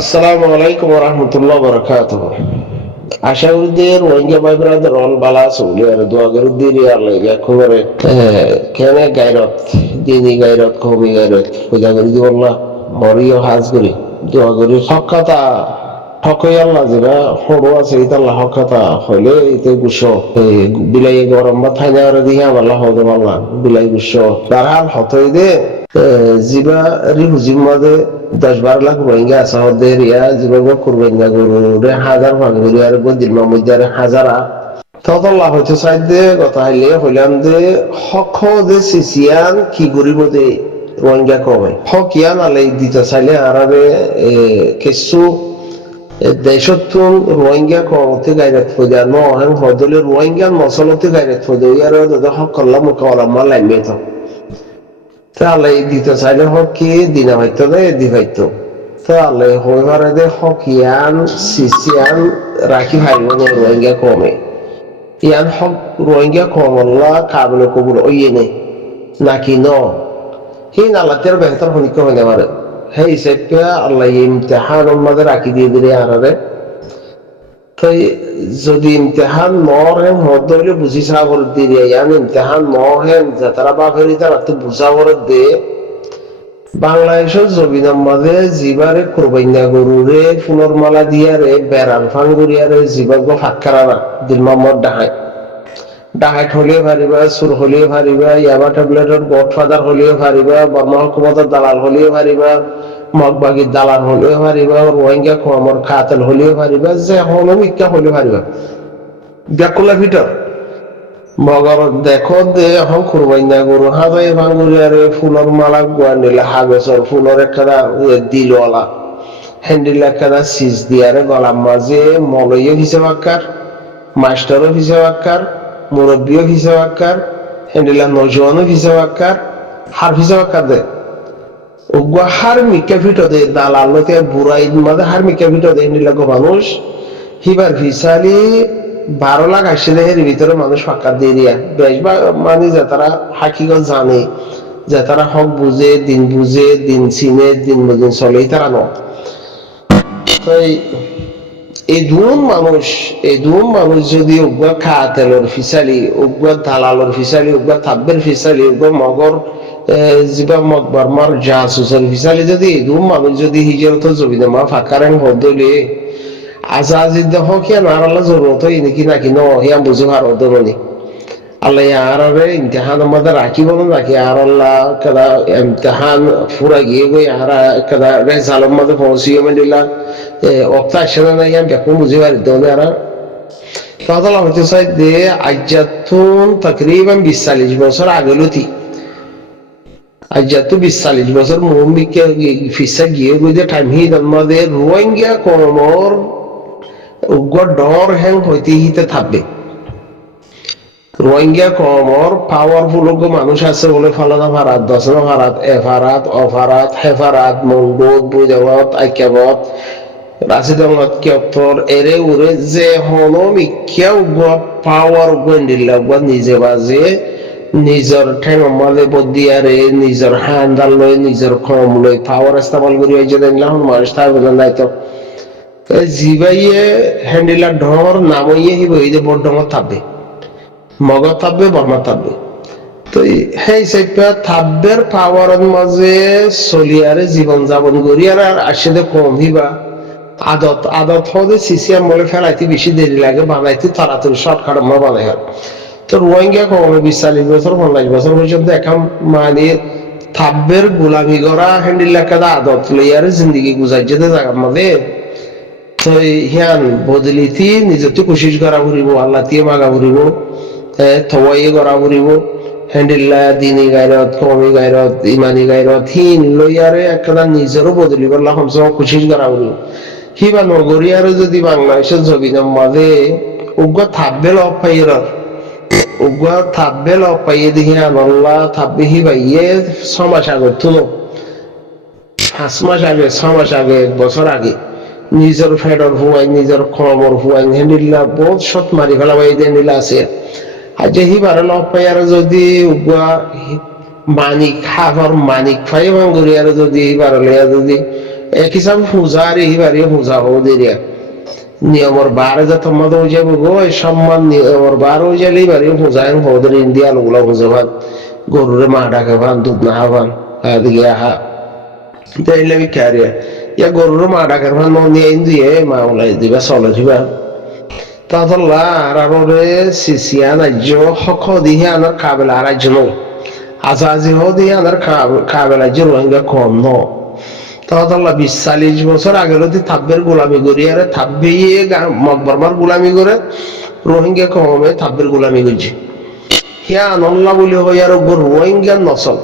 আসসালামু আলাইকুম ওয়া রাহমাতুল্লাহি ওয়া বারাকাতুহু। আশা করি যে রোহিঙ্গা ভাই ব্রাদার অল বালা সৌলি আর দোয়া করে দিলি আর লাগে খবরে কেনে গায়রত দিনী গায়রত কওমি গায়রত পূজা করি দি আল্লাহ মরিও হাজ করি দোয়া করি হকতা ঠকই আল্লাহ যেটা হড়ো আছে এটা আল্লাহ হকতা হইলে এতে গুছো বিলাই গরম বা থাইনা আর দিয়ে আল্লাহ হদে আল্লাহ বিলাই গুছো বারহাল হতই দে জিবা রি হুজির মাঝে 10-12 লাখ রোহিঙ্গা আছে ওদের ইয়া জিবাগো কুরবাইনা গরুরে হাজার ভাঙুরি আর গদির মামুদারে হাজারা ততল্লাহ হইতে চাইদে কথা হইলে হইলাম যে হক দে সিসিয়ান কি গরিব দে রোহিঙ্গা কমে হক ইয়ান আলাই দিতে চাইলে আরাবে কিছু দেশতুন রোহিঙ্গা কমতে গাইরাত ফদা ন হন হদলে রোহিঙ্গা মসলতে গাইরাত ফদা ইয়ার দাদা হক আল্লাহ মুকাওয়ালা মালাই তো তাহলে দিতে চাইলে হক কি দিনা হইতো না দি হইতো তাহলে হইবারে দে হক ইয়ান সিসিয়ান রাখি ভাইব না রোহিঙ্গা কমে ইয়ান হক রোহিঙ্গা কমল্লা কাবলে কবুল ওইয়ে নাকি ন হিন আল্লাহ তের বেহতর হনিক হইতে পারে হে হিসেবে আল্লাহ ইমতিহান আমাদের রাখি দিয়ে দিলে আরারে তাই যদি ইমতিহান নহেন হদলে বুঝি সাবর দিয়ে ইয়ান ইমতিহান নহেন যাতারা বাফেরি তারা তো বুঝাবর দে বাংলাদেশের জমিনের মাঝে জিবারে কুরবাইনা গরুরে ফুলর মালা দিয়ারে বেড়াল ফাঙ্গুরিয়ারে জিবাগ ফাঁকারা দিল মোহাম্মদ ডাহাইট হলেও পারিবা সুর হলেও পারিবা ইয়াবা ট্যাবলেটের গডফাদার হলেও পারিবা বর্মা হুকুমতের দালাল হলেও পারিবা মগবাগির দালাল হলেও পারিবা রোহিঙ্গা কমর কাতেল হলেও পারিবা যে হলো মিথ্যা হলেও পারিবা ব্যাকুলা ভিতর মগর দেখো দে এখন কুরবাইনা গরু হাজাই ভাঙ্গুরিয়ারে ফুলর মালা গুয়া নিলে হাগসর ফুলর একটা দিলওয়ালা হ্যান্ডেল একটা সিজ দিয়ারে গলার মাঝে মলইও হিসেব আকার মাস্টারও হিসেব আকার মুরব্বীও হিসেব আকার হ্যান্ডেলা নজওয়ানও হিসেব আকার হার হিসেব আকার দে ওগুয়া হার মিকা ভিটো দে দালালতে বুড়াই মাঝে হার মিকা ভিটো দে হ্যান্ডেলা গো মানুষ হিবার ভিসালি 12 লাখ আসছে এর ভিতরে মানুষ ফাঁকা দিয়ে দিয়া বেশ মানে যে তারা হাকিগত জানে যে তারা হক বুঝে দিন চিনে দিন বুঝে চলে তারা ন এই দুন মানুষ যদি উগ্র খাতেলর ফিসালি উগ্র দালালর ফিসালি উগ্র থাব্বের ফিসালি উগ্র মগর জিবা মকবর মার জাসুসের ফিসালি যদি এই দুন মানুষ যদি হিজরত জমিনে মা ফাঁকারেন হদলে আজাজিদ দেহ কিয়া নারাল্লাহ জরুরত হয় নাকি ন হিয়া বুঝে ভারত দনি আল্লাহ আরে ইমতিহান আমাদের রাখিব না রাখি আর আল্লাহ কাদা ইমতিহান ফুরা গিয়ে গই আর কাদা রেজাল্টের মধ্যে পৌঁছিয়ে মেলিলা অক্তা আসে না ইয়ান ব্যাকুম বুঝে পারি দনে আর তাহলে হইতে চাই দে আজ্জাতুন তাকরিবান 20-40 বছর আগে লতি আজ্জাতু 20-40 বছর মুম্বিকে ফিসা গিয়ে গই যে টাইম হি আমাদের রোহিঙ্গা কমর ডর হ্যাং হইতে হিতে থাকবে রোহিঙ্গা কমর পাওয়ারফুল মানুষ আছে বলে ফালানা ভারাত দশনা ভারাত এফারাত অফারাত হেফারাত মঙ্গল বুজাবত আইক্যাবত রাশিদমত কেপ্তর এরে উরে যে হলো মিখ্যা পাওয়ার গন্ডিল্লা নিজে বাজে নিজের ঠেঙ মালে বদিয়ারে নিজের হান্দাল লই নিজের কম লই পাওয়ার ইস্তেমাল করি ওই যে দেখলাম মানুষ থাকবে না নাই তো জিবাইয়ে হ্যান্ডেলার ঢর নামইয়ে হিব এই যে বড় ডঙর থাকবে মগর থাকবে বর্মা থাকবে তো সেই সাইপা থাকবের পাওয়ারের মাঝে চলিয়ারে জীবন যাপন করি আর আসলে কম হিবা আদত হলে সিসিএম বলে ফেলাইতে বেশি দেরি লাগে বানাইতে তাড়াতাড়ি শর্টকাট আমরা বানাই হয় তো রোহিঙ্গা কমে 20-40 বছর 50 বছর পর্যন্ত এখন মানে থাকবের গোলামি করা হ্যান্ডেল একটা আদত লইয়ারে জিন্দগি গুজাই যেতে জায়গার মধ্যে তো হিয়ান বদলিতি নিজতে কোশিশ করা ফুরিব আল্লাহ দিয়ে মাগা ফুরিব থবাইয়ে করা ফুরিব হ্যান্ডেল্লা দিনী গায়রত কমি গায়রত ইমানি গায়রত হিন লইয়ারে একটা নিজেরও বদলি করলা কমসে কম কোশিশ করা ফুরিব হিবা নগরিয়ারে যদি বাংলাদেশের জমিনের মাঝে উগ্র থাকবে পাইয়ে দেখি আল্লাহ থাকবে হিবাইয়ে 6 মাস আগে তুলো 5 মাস আগে 6 মাস আগে 1 বছর আগে নিজের ফেডর হুয়াই নিজের খবর হুয়াই হেন্ডিল্লা বহুত সৎ মারি ফেলাবাই হেন্ডিল্লা আছে আর যে হিবারে লপাইয়ারে যদি মানিক খাবার মানিক ফাই ভাঙ্গুরিয়ারে যদি হিবার লইয়া যদি এক হিসাব পূজারি হিবারি পূজা হো দিরিয়া নিয়মর বারে যা তোমাদের হয়ে যাবে গো এই সম্মান নিয়মর বার হয়ে যালে এবারে পূজায় হদের ইন্ডিয়া লোকগুলো বুঝে ভান গরুরে মা ডাকে ভান দুধ না ভান দিকে আহা তাইলে আমি ক্যারিয়া ইয়া গরুরে মা ডাকের ভান নিয়ে দিয়ে মা ওলাই দিবা চলে দিবা তাহলে আর আরে সিসিয়া রাজ্য হক দিয়ে আনার কাবেলা রাজ্য নয় আজাজি হো দিয়ে আনার কাবেলা রাজ্য রোহিঙ্গা কম ন তাহলে 20-40 বছর আগে যদি থাব্বের গোলামি করি আরে থাব্বে মকবরমার গোলামি করে রোহিঙ্গা কমে থাব্বের গোলামি করছে হিয়া আনল্লা বলে হই আর রোহিঙ্গার নসল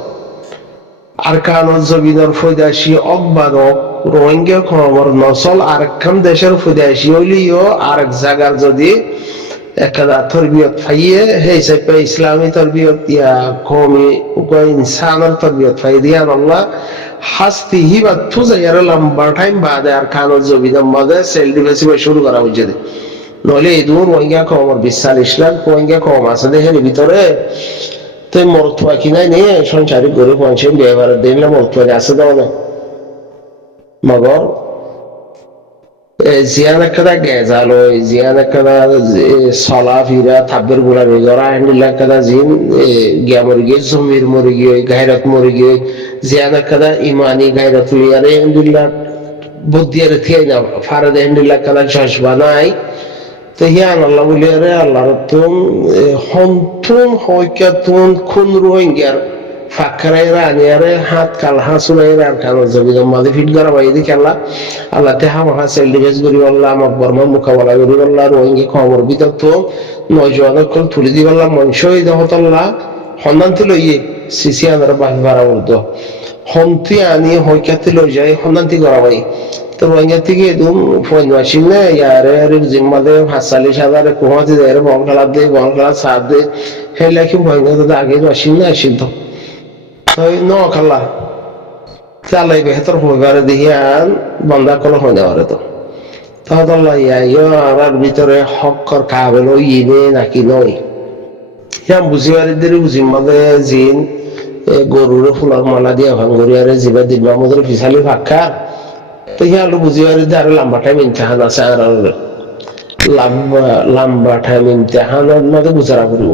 আর কানর জমিনের ফৈদাসী অকবাদক রোহিঙ্গা কমর নসল আর একখান দেশের ফৈদাসী হইলেও আর এক জায়গার যদি একটা তরবিয়ত পাইয়ে সেই হিসাবে ইসলামী তরবিয়ত ইয়া কমি ইনসানের তরবিয়ত পাই দিয়া আল্লাহ হাসতি হিবা তুজা ইয়ার লম্বা টাইম বাদে আর কানর জমিনের মধ্যে সেল ডিফেন্সিভ শুরু করা হয়েছে নইলে এই দূর রোহিঙ্গা কমর 20-40 লাখ রোহিঙ্গা কম আছে দেখেন ভিতরে তো মরতুয়া কিনাই নিয়ে সংসারিক গরু পৌঁছে ব্যবহার দিন না মরতুয়া আছে দাও না মগর জিয়ান একটা গেজালো জিয়ান একটা সলা ফিরা থাব্বের গোলামি করা হ্যান্ডিল একটা জিন গিয়া মরে গিয়ে জমির মরে গিয়ে গায়রত মরে গিয়ে জিয়ান একটা ইমানি গায়রত লিয়ারে হ্যান্ডিল্লা বুদ্ধিয়ারে থিয়ে না ফারাদে হ্যান্ডিল্লা একটা জজবা নাই তো হিয়ান আল্লাহ বলিয়ারে আল্লাহর তুম হন্তুম হইকাতুন খুন রোহিঙ্গার ফাঁকরাই রানিয়ারে হাত কাল হাসুনাই রান কাল জমিন মাঝে ফিট করা ভাই দেখে আল্লাহ তে হাম হাসেল ডিভেস করি আল্লাহ আমার বর্মা মোকাবেলা করি আল্লাহ রোহিঙ্গা খবর বিতক তো নয়জন তুলে দিব আল্লাহ মঞ্চ হতল্লাহ সন্ধান til ইয়ে সিসি আনার বাহি ভাড়া উর্দ হন্তি আনি হইকাতে লই যায় সন্ধানটি করা ভাই তো রোহিঙ্গা থেকে একদম ফোন আসিন না ইয়ারে জিম্মাদে 45,000 কুমাতে দেয় বন খেলা দে বন খেলা সার দে সেই লেখি রোহিঙ্গা তো আগে আসিন না আসিন তো ন খালা চালাই বেহতর হইবারে দেখি আর বন্ধা কল হয় না তো তাহলে আর ভিতরে হকর কাবেল ইনে নাকি নয় ইয়া বুঝিবারে দেরি বুঝিমাদে জিন গরুরে ফুলার মালা দিয়া ভাঙ্গুরিয়ারে জিবা দিবা মধ্যে ফিসালি ফাঁকা তো হিয়ালো বুঝিবারে আর লম্বা টাইম ইমতিহান আছে আর লম্বা টাইম ইমতিহানের মধ্যে গুজারা করব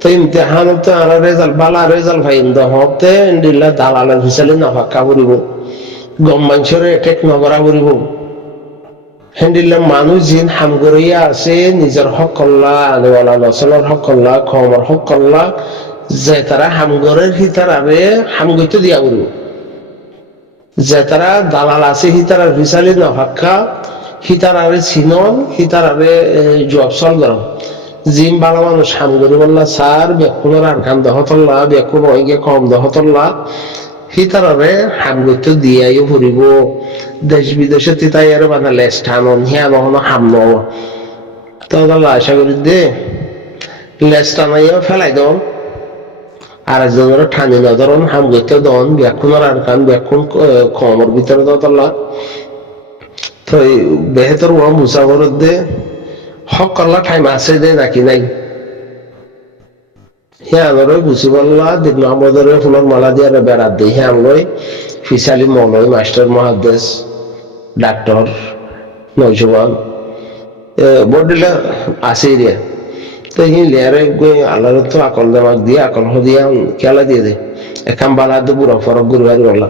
তো ইমতিহান তো আর রেজাল্ট বালা রেজাল্ট ফাইন দহতে দিল্লা দালালের ফিসালি না ফাঁকা করিব গম মানুষের এটেক নগরা করিব হেন্ডিল্লা মানুষ জিন হাম করিয়া আছে নিজের হক কল্লা আনেওয়ালা নসলের হক কল্লা খমর হক কল্লা যে তারা হামগরের হিতারারে হামগইতে দিয়া করিব যে তারা দালাল আছে হিতারার ফিসালি না ফাঁকা হিতারারে চিনন হিতারারে জব সল গরম জিম বালা মানুষ হাম করি বললা সার বেকুনের আরকান দহতল্লা বেকুন ওইগে কম দহতল্লা হিতারারে হাম করতে দিয়াইও ফুরিব দেশ বিদেশে তিতাইয়ারে বানালে স্থানন হিয়া নহনো হাম নব তাহলে আশা করি দে লেস্টানাইও ফেলাই দন আর একজনের ঠানি না ধরুন হাম করতে দন বেকুনের আরকান বেকুন কমর ভিতরে দহতল্লা তো বেহতর ওয়া মুসাফর দে হক করলা টাইম আছে দে নাকি নাই হ্যাঁ আমরা বুঝি বললা দিন আমাদের ফুলের মালা দিয়ে বেড়াত দিই হ্যাঁ আমরা ফিসালি মলয় মাস্টার মহাদেশ ডাক্তার নৌজওয়ান বডিলা আছে রে তো হিলিয়ারে আল্লাহর তো আকল দেমাক দিয়ে আকল হদিয়া খেলা দিয়ে দে একাম বালা দে বুড়া ফরক গুরু বাড়ি বললা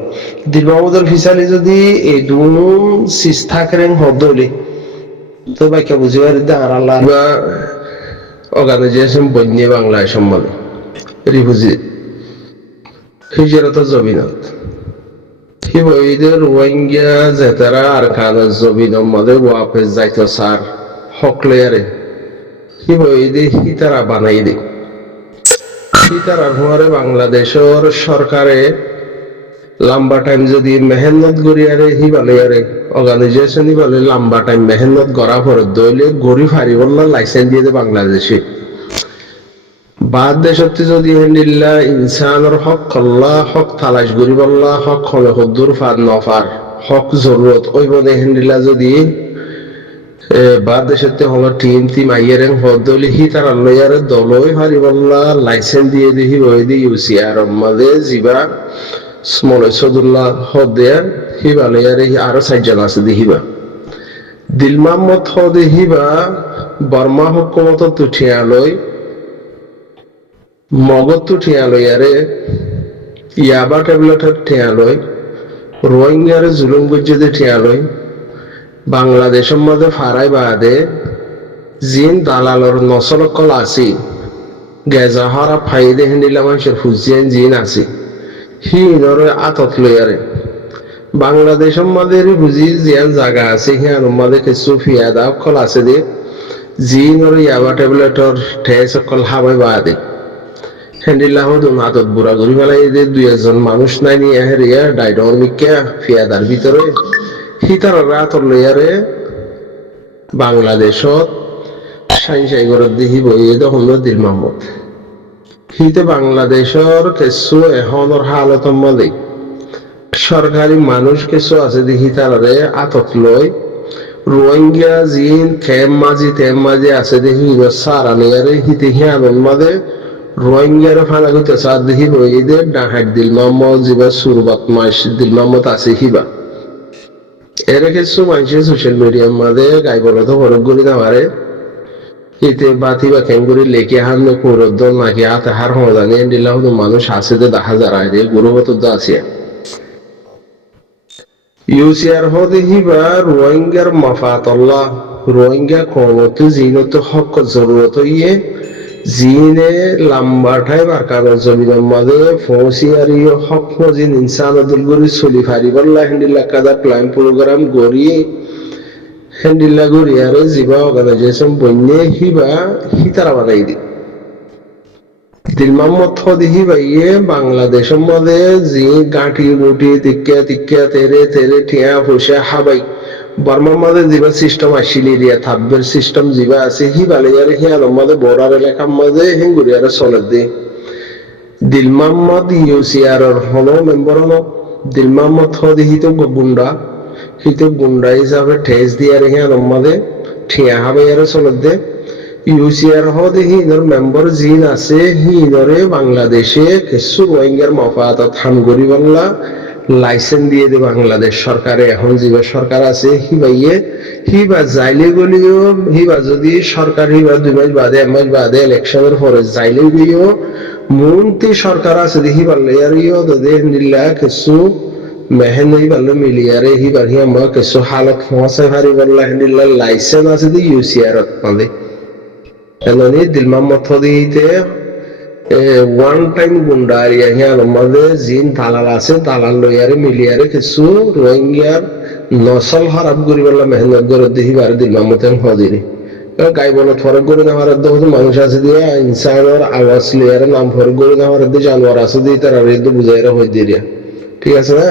দিন আমাদের ফিসালি যদি এই দুন সিস থাকেন হদলি তো বাইকা বুঝিবার আর আল্লাহ অর্গানাইজেশন বন্যে বাংলায় সম্বন্ধে রিফিউজি হিজরত জমিনত হিবইদের রোহিঙ্গা যেতারা আর কানের জমিনের মধ্যে ওয়াপেস যাইতো সার হকলেয়ারে হিবইদে হিতারা বানাই দে হিতারা হওয়ারে বাংলাদেশের সরকারে লম্বা টাইম যদি মেহনত করিয়ারে হিবালিয়ারে অর্গানাইজেশন হিবালে লম্বা টাইম মেহনত করা পরে দইলে গড়ি ফারি বললা লাইসেন্স দিয়ে দে বাংলাদেশে বাদ দেশতে যদি হেন্ডিল্লা ইনসানের হক কল্লা হক তালাশ করি বললা হক হলে হদ্দুর ফাদ নফার হক জরুরত ওই বনে হেন্ডিল্লা যদি বাদ দেশতে হলো টিম আইয়ারেন হদলি হি তার লয়ারে দলই ফারি বললা লাইসেন্স দিয়ে দিহি ওই দি ইউসিআর মধ্যে জিবা স্মল সদুল্লাহ হদ দেয়ার হিবা লয়ারে আরো 4 জন আছে হিবা দিল মোহাম্মদ হদে হিবা বর্মা হুকুমত তুঠিয়ালয় মগজ তুঠিয়ালয় আরে ইয়াবা ট্যাবলেট ঠিয়ালয় রোহিঙ্গারে জুলুম গজ্জে ঠিয়ালয় বাংলাদেশের মধ্যে ফারাই বাদে জিন দালালর নসলকল আছে গেজা হরা ফাইদে হেন্ডিলা মানুষের ফুজিয়ান জিন আছে হি নরে আতত লয়ারে বাংলাদেশের মধ্যে বুঝি জিয়ান জায়গা আছে হিয়ার মধ্যে কিছু ফিয়াদা অকল আছে দে জিন ওর ইয়াবা ট্যাবলেটর ঠেস অকল হাবাই বাদে হেন্ডিলা হদুন আতত বুড়া গরি ফেলাই যে 2 জন মানুষ নাই নিয়ে হেরিয়া ডাইডর মিকে ফিয়াদার ভিতরে হিতার রাতর লয়ারে বাংলাদেশত সাই করে দেখি বই তখন দিল মোহাম্মদ হিতে বাংলাদেশের কিছু এখনের হালতর মধ্যে সরকারি মানুষ কিছু আছে দেখি তারারে আতত লয় রোহিঙ্গা জিন খেম মাঝি আছে দেখি সারা নেয়ারে হিতে হিয়ানোর মাঝে রোহিঙ্গার ফানা করতে চার দেখি বইদের ডাহাট দিল মোহাম্মদ জিবা সুরবাত মাস দিল মোহাম্মদ আছে হিবা এর কিছু মানুষের সোশ্যাল মিডিয়ার মাঝে গাই বলো তো হরক গড়ি না পারে এতে বাতি বা কেঙ্গুরি লেখে হামনে কৌরদ নাকি হাতে হার হজানি দিল্লাহ মানুষ আছে যে দেখা যারা গুরুগত আছে ইউসিআর হদে হিবা রোহিঙ্গার মাফাতল্লাহ রোহিঙ্গা কমত জিনত হক জরুরত ইয়ে জিনে লাম্বাঠায় বারকানোর জমিনের মাঝে ফৌসিয়ারি হক মজিন ইনসান দুলগুরি চলি ফারিবাল্লাহ হেন্ডিল্লা কাদা প্ল্যান প্রোগ্রাম গড়ি হেন্ডিল্লা গড়ি আর জিবা অর্গানাইজেশন বন্যে হিবা হিতারা বানাই দি দিল মোহাম্মদ হদে হিবা ইয়ে বাংলাদেশের মধ্যে জি গাঁটি গুটি তিক্কা তেরে ঠিয়া ফুসা হাবাই বর্মার মাঝে জিবা সিস্টেম আসিল এরিয়া থাকবের সিস্টেম জিবা আছে হিবালিয়ার হিয়ানোর মাঝে বর্ডার এলাকার মাঝে হেঙ্গুরিয়ারে চলে দে দিল মোহাম্মদ ইউসিআর হলো মেম্বার হলো দিল মোহাম্মদ হদে হিতো গুন্ডা হিসাবে ঠেস দিয়ে হিয়ানোর মাঝে ঠিয়া হাবাইয়ারে চলে দে ইউসিআর হদে হিনর মেম্বার জিন আছে হিনরে বাংলাদেশে কিছু রোহিঙ্গার মফাত থান গরি বাংলা লাইসেন্স দিয়ে দে বাংলাদেশ সরকারে এখন যে সরকার আছে হিবা যাইলে গলিও হিবা যদি সরকার হিবা 2 মাস বাদে 1 মাস বাদে ইলেকশনের পরে যাইলে গলিও মন্ত্রী সরকার আছে দেখি পারলে আর ইও দে নিলা কিছু মেহনতি পারলে মিলিয়ারে হিবার হিয়া মা কিছু হালত ফসে ফারি বললা নিলা লাইসেন্স আছে দি ইউসিআর পালে এননি দিল মোহাম্মদ হদিতে ওয়ান টাইম গুন্ডা এরিয়া হিয়ার মধ্যে জিন দালাল আছে দালাল লয়ারে মিলিয়ারে কিছু রোহিঙ্গার নসল হারাপ করি বললাম মেহনত করে দেখিবার দিল মোহাম্মদ হদিরে গাই বলো ফরক করে নেওয়ার দেখো মানুষ আছে দিয়ে ইনসানের আওয়াজ লয়ারে নাম ফরক করে নেওয়ার দিয়ে জানোয়ার আছে দিয়ে তারা বুঝাইরা হয়ে দিয়ে ঠিক আছে না।